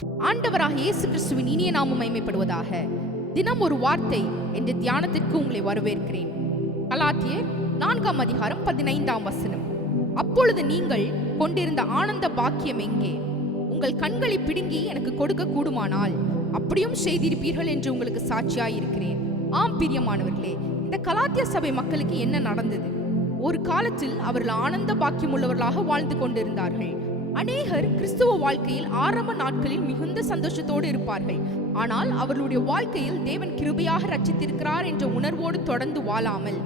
ஆண்டவராக இயேசு கிறிஸ்துவின் இனிய நாமம் மகிமைப்படுவதாக. தினம் ஒரு வார்த்தை என்ற தியானத்திற்கு உங்களை வரவேற்கிறேன். கலாத்தியர் 4ஆம் அதிகாரம் 15ஆம் வசனம். அப்பொழுது நீங்கள் கொண்டிருந்த ஆனந்த பாக்கியம் எங்கே? உங்கள் கண்களை பிடுங்கி எனக்கு கொடுக்க கூடுமானால் அப்படியும் செய்திருப்பீர்கள் என்று உங்களுக்கு சாட்சியாயிருக்கிறேன். ஆம் பிரியமானவர்களே, இந்த கலாத்திய சபை மக்களுக்கு என்ன நடந்தது? ஒரு காலத்தில் அவர்கள் ஆனந்த பாக்கியம் உள்ளவர்களாக வாழ்ந்து கொண்டிருந்தார்கள். அநேகர் கிறிஸ்துவ வாழ்க்கையில் ஆரம்ப நாட்களில் மிகுந்த சந்தோஷத்தோடு இருப்பார்கள். ஆனால் அவர்களுடைய வாழ்க்கையில் தேவன் கிருபையாக ரட்சித்திருக்கிறார் என்ற உணர்வோடு தொடர்ந்து வாழாமல்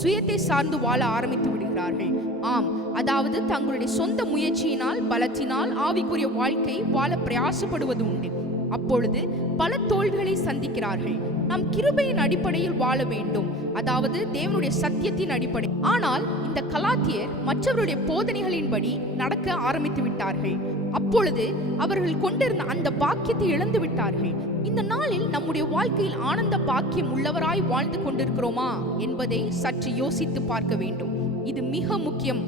சுயத்தை சார்ந்து வாழ ஆரம்பித்து விடுகிறார்கள். ஆம், அதாவது தங்களுடைய சொந்த முயற்சியினால் பலத்தினால் ஆவிக்குரிய வாழ்க்கை வாழ பிரயாசப்படுவது உண்டு. அப்பொழுது பல தோல்விகளை சந்திக்கிறார்கள். நாம் கிருபையின் அடிப்படையில் வாழ வேண்டும், அதாவது தேவனுடைய சத்தியத்தின் அடிப்படை. ஆனால் இந்த கலாத்தியர் மற்றவருடைய போதனைகளின்படி நடக்க ஆரம்பித்து விட்டார்கள். அப்பொழுது அவர்கள் கொண்டிருந்த அந்த பாக்கியத்தை இழந்து விட்டார்கள். இந்த நாளில் நம்முடைய வாழ்க்கையில் ஆனந்த பாக்கியம் உள்ளவராய் வாழ்ந்து கொண்டிருக்கிறோமா என்பதை சற்று யோசித்து பார்க்க வேண்டும். இது மிக முக்கியம்.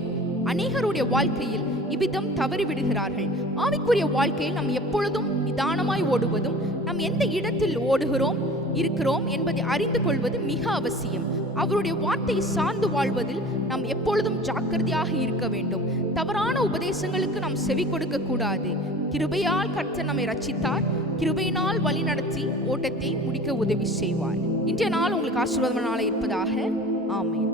அநேகருடைய வாழ்க்கையில் இவ்விதம் தவறிவிடுகிறார்கள். ஆவிக்குரிய வாழ்க்கையில் நாம் எப்பொழுதும் நிதானமாய் ஓடுவதும், நாம் எந்த இடத்தில் இருக்கிறோம் என்பதை அறிந்து கொள்வது மிக அவசியம். அவருடைய வார்த்தையை சார்ந்து வாழ்வதில் நாம் எப்பொழுதும் ஜாக்கிரதையாக இருக்க வேண்டும். தவறான உபதேசங்களுக்கு நாம் செவி கொடுக்க கூடாது. கிருபையால் கர்த்தர் நம்மை ரட்சித்தார். கிருபையினால் வழி நடத்தி ஓட்டத்தை முடிக்க உதவி செய்வார். இன்றைய நாள் உங்களுக்கு ஆசீர்வாதமான நாளாக இருப்பதாக. ஆமென்.